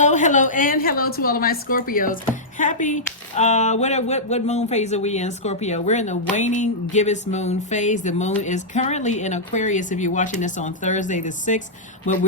Hello, and hello to all of my Scorpios. Happy, what moon phase are we in, Scorpio? We're in the waning gibbous moon phase. The moon is currently in Aquarius if you're watching this on Thursday the 6th, but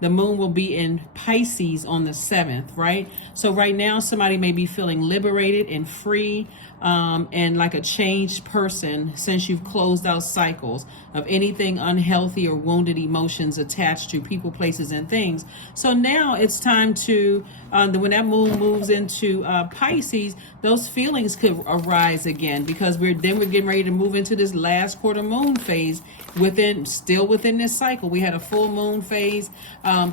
the moon will be in Pisces on the 7th, right? So right now, somebody may be feeling liberated and free, and like a changed person since you've closed out cycles of anything unhealthy or wounded emotions attached to people, places, and things. So now it's time to, when that moon moves into Pisces, those feelings could arise again, because we're getting ready to move into this last quarter moon phase within this cycle. We had a full moon phase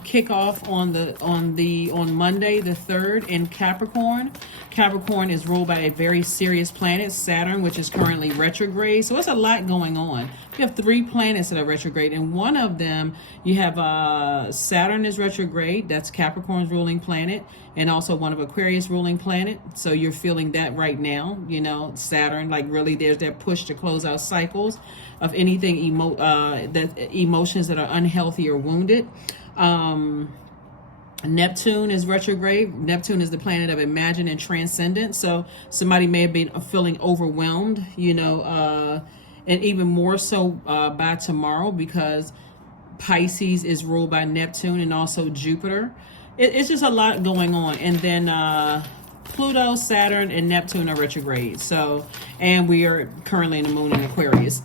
kick off on Monday the 3rd in Capricorn. Capricorn is ruled by a very serious planet, Saturn, which is currently retrograde. So there's a lot going on. We have 3 planets that are retrograde, and one of them, you have Saturn is retrograde. That's Capricorn's ruling planet, and also one of Aquarius ruling planet. So you're feeling that right now, Saturn, like really there's that push to close out cycles of anything emotions that are unhealthy or wounded. Neptune is retrograde. Neptune is the planet of imagine and transcendence. So somebody may have been feeling overwhelmed, and even more so by tomorrow, because Pisces is ruled by Neptune and also Jupiter. It's just a lot going on. And then Pluto, Saturn, and Neptune are retrograde. So, and we are currently in the moon in Aquarius.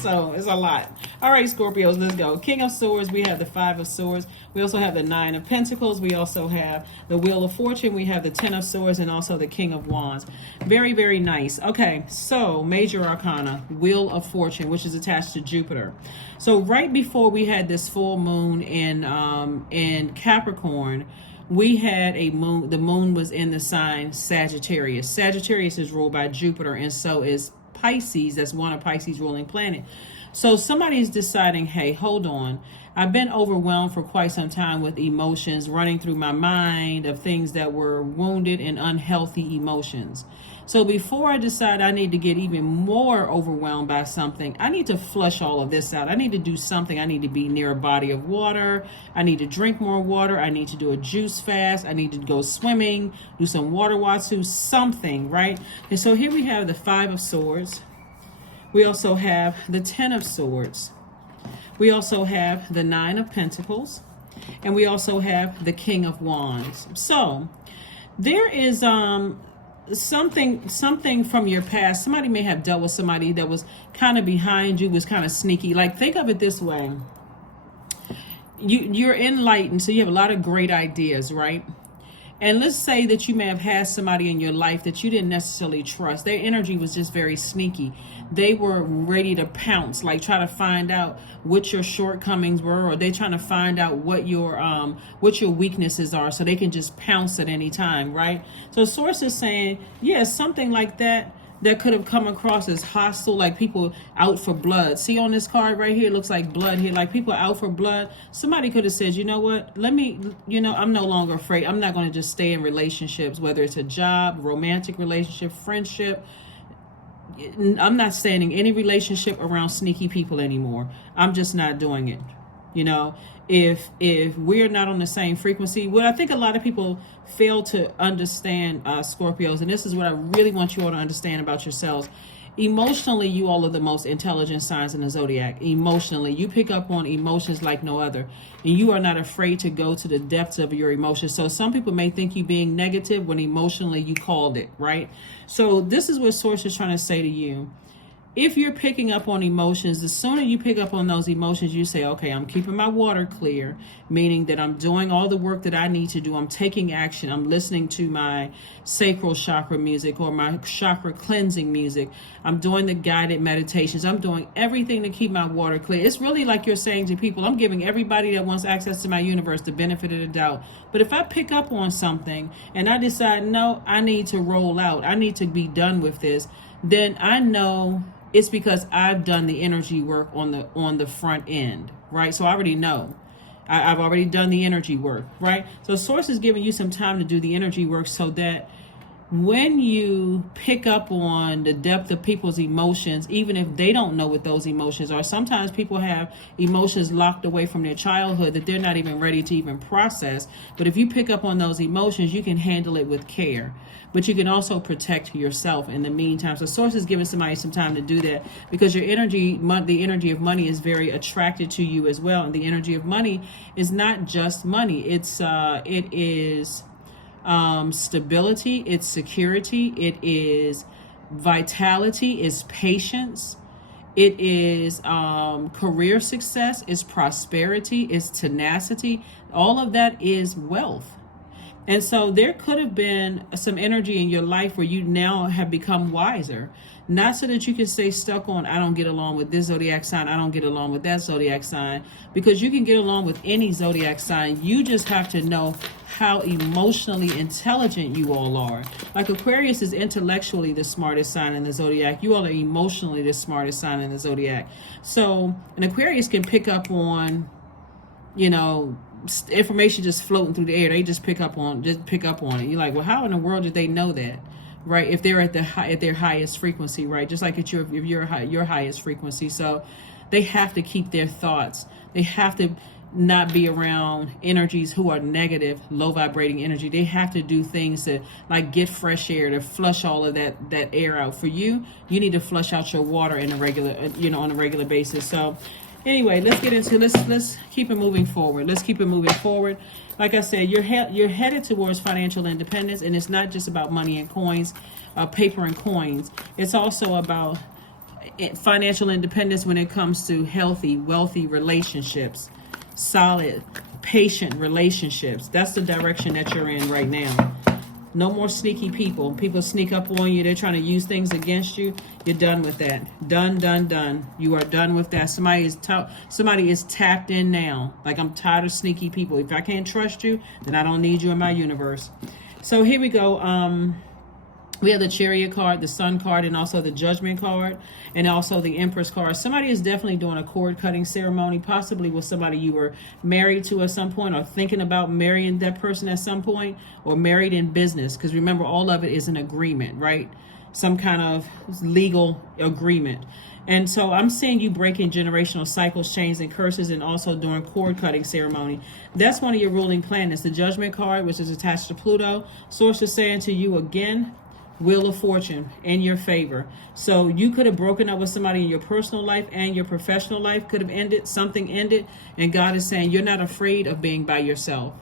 So it's a lot. All right, Scorpios, let's go. King of Swords, we have the 5 of Swords. We also have the 9 of Pentacles. We also have the Wheel of Fortune. We have the 10 of Swords and also the King of Wands. Very, very nice. Okay, so Major Arcana, Wheel of Fortune, which is attached to Jupiter. So right before we had this full moon in Capricorn, we had a moon. The moon was in the sign Sagittarius. Sagittarius is ruled by Jupiter, and so is Pisces. That's one of Pisces' ruling planet. So somebody's deciding, hey, hold on. I've been overwhelmed for quite some time with emotions running through my mind of things that were wounded and unhealthy emotions. So before I decide I need to get even more overwhelmed by something, I need to flush all of this out. I need to do something. I need to be near a body of water. I need to drink more water. I need to do a juice fast. I need to go swimming, do some water watsu, something, right? And so here we have the 5 of Swords. We also have the 10 of Swords. We also have the 9 of Pentacles. And we also have the King of Wands. So there is something from your past. Somebody may have dealt with somebody that was kind of behind you, was kind of sneaky. Like, think of it this way. You're enlightened, so you have a lot of great ideas, right? And let's say that you may have had somebody in your life that you didn't necessarily trust. Their energy was just very sneaky. They were ready to pounce, like try to find out what your shortcomings were, or they trying to find out what your weaknesses are, so they can just pounce at any time, right? So Source is saying, yeah, something like that could have come across as hostile, like people out for blood. See on this card right here, it looks like blood here, like people out for blood. Somebody could have said, you know what, I'm no longer afraid. I'm not going to just stay in relationships, whether it's a job, romantic relationship, friendship. I'm not staying in any relationship around sneaky people anymore. I'm just not doing it. If we're not on the same frequency, what I think a lot of people fail to understand, Scorpios, and this is what I really want you all to understand about yourselves. Emotionally, you all are the most intelligent signs in the Zodiac. Emotionally, you pick up on emotions like no other, and you are not afraid to go to the depths of your emotions. So some people may think you being negative when emotionally you called it, right? So this is what Source is trying to say to you. If you're picking up on emotions, the sooner you pick up on those emotions, you say, okay, I'm keeping my water clear, meaning that I'm doing all the work that I need to do. I'm taking action. I'm listening to my sacral chakra music or my chakra cleansing music. I'm doing the guided meditations. I'm doing everything to keep my water clear. It's really like you're saying to people, I'm giving everybody that wants access to my universe the benefit of the doubt. But if I pick up on something and I decide, no, I need to roll out, I need to be done with this, then I know it's because I've done the energy work on the front end, right? So I already know. I've already done the energy work, right? So Source is giving you some time to do the energy work so that when you pick up on the depth of people's emotions, even if they don't know what those emotions are, sometimes people have emotions locked away from their childhood that they're not even ready to even process. But if you pick up on those emotions, you can handle it with care. But you can also protect yourself in the meantime. So Source is giving somebody some time to do that, because your energy, the energy of money, is very attracted to you as well. And the energy of money is not just money. It is stability, it's security, it is vitality, it's patience, it is career success, it's prosperity, it's tenacity. All of that is wealth. And so there could have been some energy in your life where you now have become wiser. Not so that you can stay stuck on, I don't get along with this zodiac sign, I don't get along with that zodiac sign, because you can get along with any zodiac sign. You just have to know how emotionally intelligent you all are. Like Aquarius is intellectually the smartest sign in the zodiac. You all are emotionally the smartest sign in the zodiac. So an Aquarius can pick up on, information just floating through the air. They just pick up on it. You're like, well, how in the world did they know that? Right? If they're at their highest frequency, right? Just like your highest frequency. So they have to keep their thoughts. They have to not be around energies who are negative, low vibrating energy. They have to do things to like get fresh air, to flush all of that air out. For you need to flush out your water on a regular basis. So anyway, let's keep it moving forward. Like I said, you're headed towards financial independence, and it's not just about money and coins, paper and coins. It's also about financial independence when it comes to healthy, wealthy relationships, solid, patient relationships. That's the direction that you're in right now. No more sneaky people. People sneak up on you. They're trying to use things against you. You're done with that. Done. You are done with that. Somebody is tapped in now. Like, I'm tired of sneaky people. If I can't trust you, then I don't need you in my universe. So here we go. We have the Chariot card, the Sun card, and also the Judgment card, and also the Empress card. Somebody is definitely doing a cord cutting ceremony, possibly with somebody you were married to at some point, or thinking about marrying that person at some point, or married in business. Because remember, all of it is an agreement, right? Some kind of legal agreement. And so I'm seeing you breaking generational cycles, chains, and curses, and also doing cord cutting ceremony. That's one of your ruling planets. The Judgment card, which is attached to Pluto. Source is saying to you again, Wheel of Fortune in your favor. So you could have broken up with somebody in your personal life, and your professional life could have something ended. And God is saying you're not afraid of being by yourself.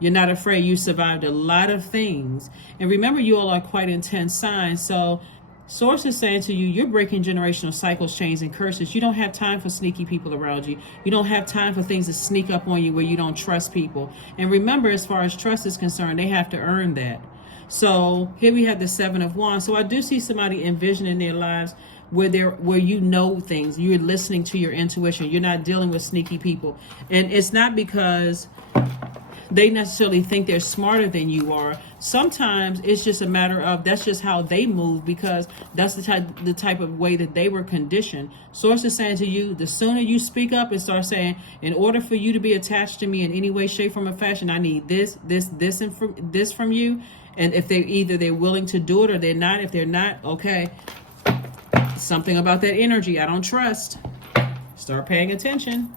You're not afraid. You survived a lot of things. And remember, you all are quite intense signs. So Source is saying to you, you're breaking generational cycles, chains, and curses. You don't have time for sneaky people around you. You don't have time for things to sneak up on you where you don't trust people. And remember, as far as trust is concerned, they have to earn that. So here we have the Seven of Wands. So I do see somebody envisioning their lives where you know things. You're listening to your intuition. You're not dealing with sneaky people. And it's not because they necessarily think they're smarter than you are. Sometimes it's just a matter of that's just how they move, because that's the type of way that they were conditioned. Source is saying to you, the sooner you speak up and start saying, in order for you to be attached to me in any way, shape, form, or fashion, I need this, and this from you. And if they're willing to do it, or they're not. If they're not, okay, something about that energy I don't trust. Start paying attention.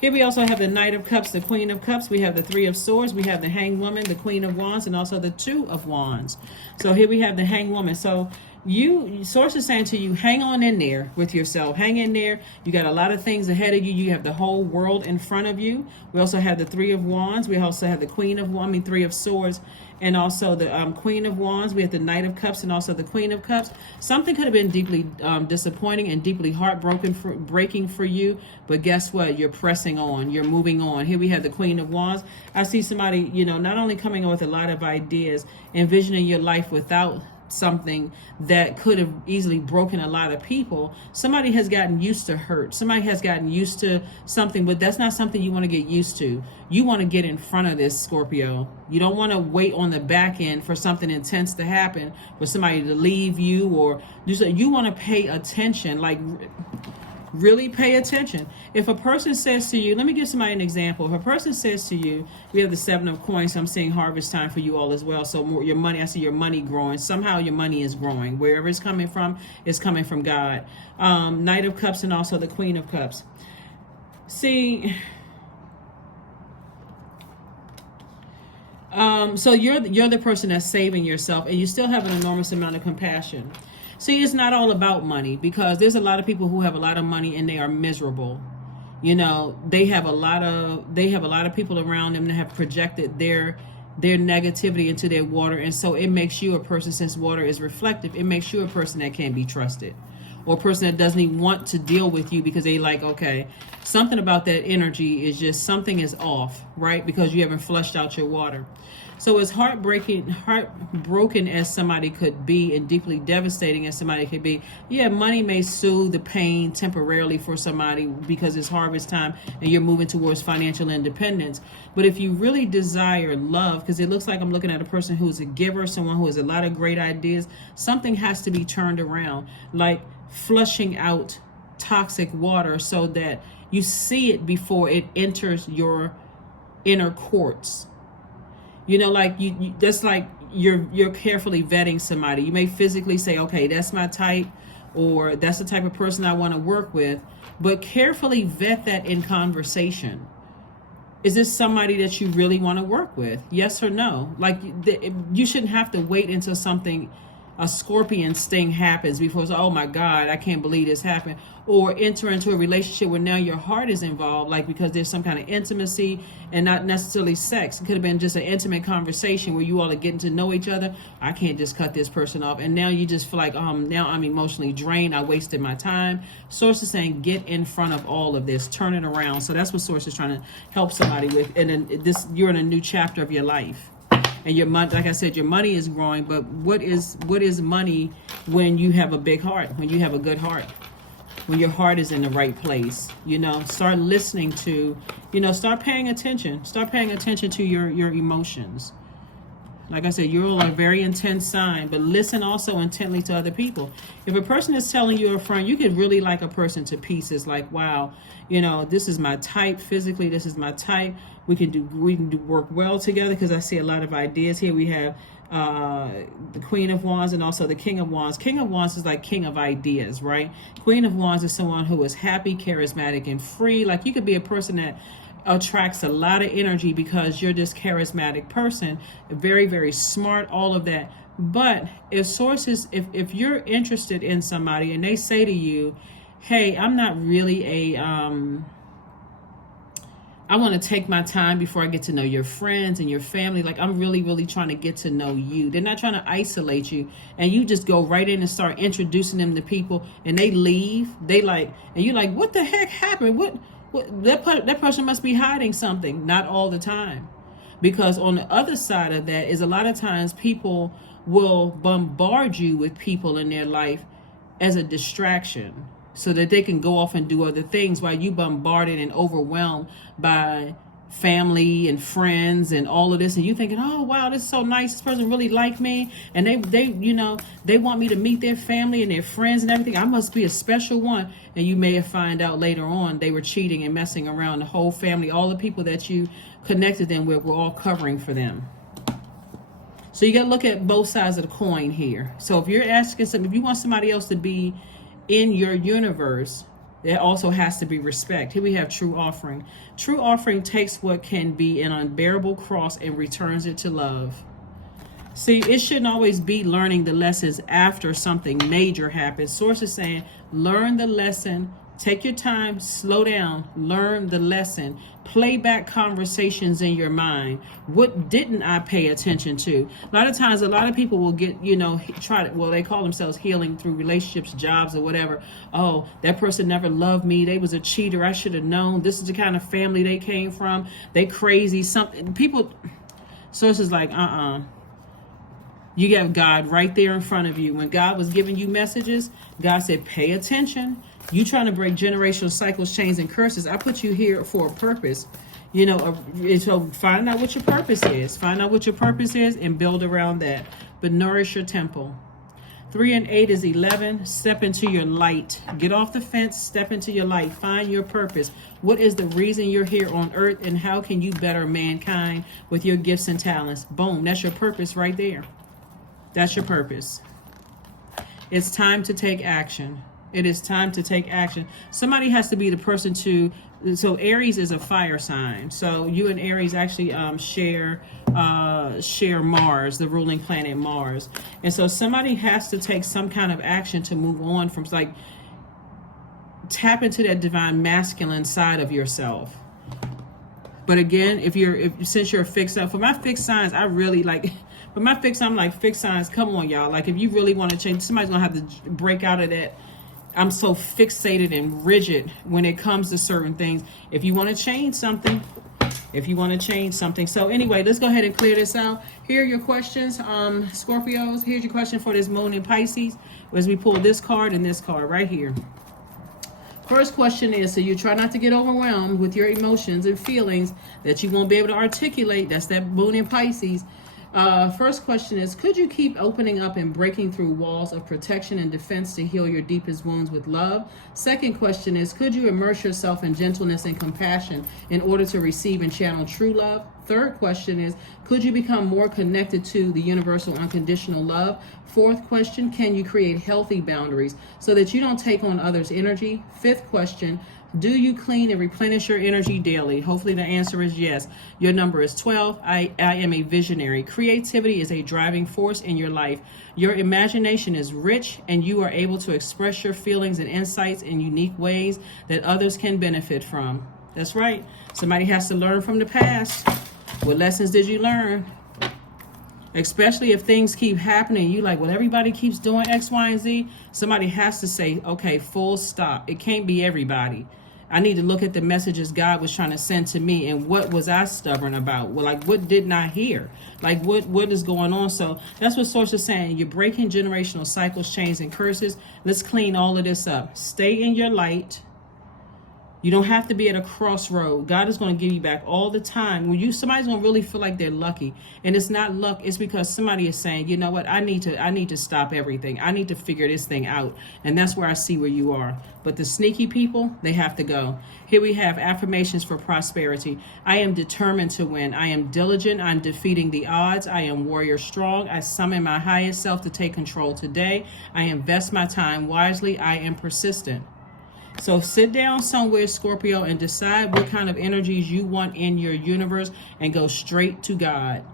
Here we also have the Knight of Cups, the Queen of Cups. We have the Three of Swords. We have the Hanged Woman, the Queen of Wands, and also the Two of Wands. So here we have the Hanged Woman. So Source is saying to you, hang on in there with yourself. Hang in there. You got a lot of things ahead of you. You have the whole world in front of you. We also have the Three of Wands. We also have the Three of Swords, and also the Queen of Wands. We have the Knight of Cups and also the Queen of Cups. Something could have been deeply disappointing and deeply breaking for you, but guess what? You're pressing on. You're moving on. Here we have the Queen of Wands. I see somebody, not only coming up with a lot of ideas, envisioning your life without something that could have easily broken a lot of people. Somebody has gotten used to hurt. Somebody has gotten used to something, but that's not something you want to get used to. You want to get in front of this, Scorpio. You don't want to wait on the back end for something intense to happen, for somebody to leave you, or you want to pay attention. Like, Really pay attention. If a person says to you, let me give somebody an example. If a person says to you, we have the 7 of coins, so I'm seeing harvest time for you all as well. So more, your money, I see your money growing. Somehow your money is growing. Wherever it's coming from, it's coming from God. Knight of Cups and also the Queen of Cups. See, so you're the person that's saving yourself, and you still have an enormous amount of compassion. See, it's not all about money, because there's a lot of people who have a lot of money and they are miserable. You know, they have a lot of people around them that have projected their negativity into their water, and so it makes you a person, since water is reflective, it makes you a person that can't be trusted, or a person that doesn't even want to deal with you because they like, okay, something about that energy is just, something is off, right? Because you haven't flushed out your water. So as heartbroken as somebody could be, and deeply devastating as somebody could be, yeah, money may soothe the pain temporarily for somebody because it's harvest time and you're moving towards financial independence. But if you really desire love, because it looks like I'm looking at a person who's a giver, someone who has a lot of great ideas, something has to be turned around, like flushing out toxic water so that you see it before it enters your inner courts. You know, like you that's like you're carefully vetting somebody. You may physically say, okay, that's my type, or that's the type of person I want to work with, but carefully vet that in conversation. Is this somebody that you really want to work with? Yes or no? Like, you shouldn't have to wait until a scorpion sting happens before it's, oh my God, I can't believe this happened. Or enter into a relationship where now your heart is involved, like because there's some kind of intimacy and not necessarily sex. It could have been just an intimate conversation where you all are getting to know each other. I can't just cut this person off. And now you just feel like, now I'm emotionally drained. I wasted my time. Source is saying, get in front of all of this, turn it around. So that's what Source is trying to help somebody with. And then you're in a new chapter of your life. And your money, like I said, your money is growing. But what is money when you have a big heart, when you have a good heart, when your heart is in the right place? You know, start listening to, start paying attention. Start paying attention to your emotions. Like I said, you're a very intense sign, but listen also intently to other people. If a person is telling you a friend, you could really like a person to pieces. Like, wow, this is my type physically. This is my type. We can work well together, because I see a lot of ideas here. We have the Queen of Wands and also the King of Wands. King of Wands is like king of ideas, right? Queen of Wands is someone who is happy, charismatic, and free. Like, you could be a person that attracts a lot of energy because you're this charismatic person, very, very smart, all of that. But if you're interested in somebody and they say to you, hey, I'm not really I want to take my time before I get to know your friends and your family. Like, I'm really, really trying to get to know you. They're not trying to isolate you. And you just go right in and start introducing them to people, and they leave. And you're like, what the heck happened? What that person must be hiding something. Not all the time. Because on the other side of that is, a lot of times people will bombard you with people in their life as a distraction, so that they can go off and do other things while you bombarded and overwhelmed by family and friends and all of this. And you thinking, oh, wow, this is so nice. This person really liked me. And they want me to meet their family and their friends and everything. I must be a special one. And you may find out later on they were cheating and messing around. The whole family, all the people that you connected them with, were all covering for them. So you got to look at both sides of the coin here. So if you're asking something, if you want somebody else to be in your universe, there also has to be respect. Here we have true offering. True offering takes what can be an unbearable cross and returns it to love. See, it shouldn't always be learning the lessons after something major happens. Source is saying, learn the lesson. Take your time, slow down, learn the lesson, play back conversations in your mind. What didn't I pay attention to? A lot of times, a lot of people will get, they call themselves healing through relationships, jobs, or whatever. Oh, that person never loved me. They was a cheater. I should have known. This is the kind of family they came from. They crazy. Something people. So it's just like, You have God right there in front of you. When God was giving you messages, God said, pay attention. You trying to break generational cycles, chains, and curses. I put you here for a purpose. So find out what your purpose is. Find out what your purpose is and build around that. But nourish your temple. 3 and 8 is 11. Step into your light. Get off the fence. Step into your light. Find your purpose. What is the reason you're here on earth, and how can you better mankind with your gifts and talents? Boom. That's your purpose right there. That's your purpose. It's time to take action. It is time to take action. Somebody has to be the person to... So Aries is a fire sign. So you and Aries actually share Mars, the ruling planet Mars. And so somebody has to take some kind of action to move on from, like, tap into that divine masculine side of yourself. But again, since you're fixed up, for my fixed signs, I really like... But my fixed, I'm like, fixed signs, come on, y'all. Like, if you really want to change, somebody's going to have to break out of that. I'm so fixated and rigid when it comes to certain things. If you want to change something, So anyway, let's go ahead and clear this out. Here are your questions, Scorpios. Here's your question for this moon in Pisces. As we pull this card and this card right here. First question is, so you try not to get overwhelmed with your emotions and feelings that you won't be able to articulate. That's that moon in Pisces. First question is, could you keep opening up and breaking through walls of protection and defense to heal your deepest wounds with love? Second question is, could you immerse yourself in gentleness and compassion in order to receive and channel true love? Third question is, could you become more connected to the universal unconditional love? Fourth question, can you create healthy boundaries so that you don't take on others' energy? Fifth question, do you clean and replenish your energy daily? Hopefully the answer is yes. Your number is 12. I am a visionary. Creativity is a driving force in your life. Your imagination is rich, and you are able to express your feelings and insights in unique ways that others can benefit from. That's right. Somebody has to learn from the past. What lessons did you learn? Especially if things keep happening, you like, well, everybody keeps doing X, Y, and Z. Somebody has to say, okay, full stop. It can't be everybody. I need to look at the messages God was trying to send to me, and what was I stubborn about? Well, like, what didn't I hear? Like, what is going on? So that's what Source is saying. You're breaking generational cycles, chains, and curses. Let's clean all of this up. Stay in your light. You don't have to be at a crossroad. God is going to give you back all the time. When somebody's going to really feel like they're lucky, and it's not luck. It's because somebody is saying, you know what? I need to stop everything. I need to figure this thing out. And that's where I see where you are. But the sneaky people, they have to go. Here we have affirmations for prosperity. I am determined to win. I am diligent. I'm defeating the odds. I am warrior strong. I summon my highest self to take control today. I invest my time wisely. I am persistent. So sit down somewhere, Scorpio, and decide what kind of energies you want in your universe and go straight to God.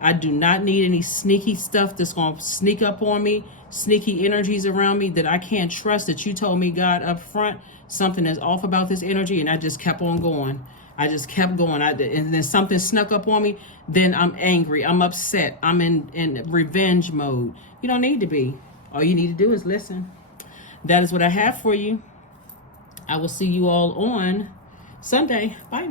I do not need any sneaky stuff that's going to sneak up on me, sneaky energies around me that I can't trust, that you told me, God, up front, something is off about this energy, and I just kept on going. I just kept going. And then something snuck up on me, then I'm angry, I'm upset, I'm in revenge mode. You don't need to be. All you need to do is listen. That is what I have for you. I will see you all on Sunday. Bye.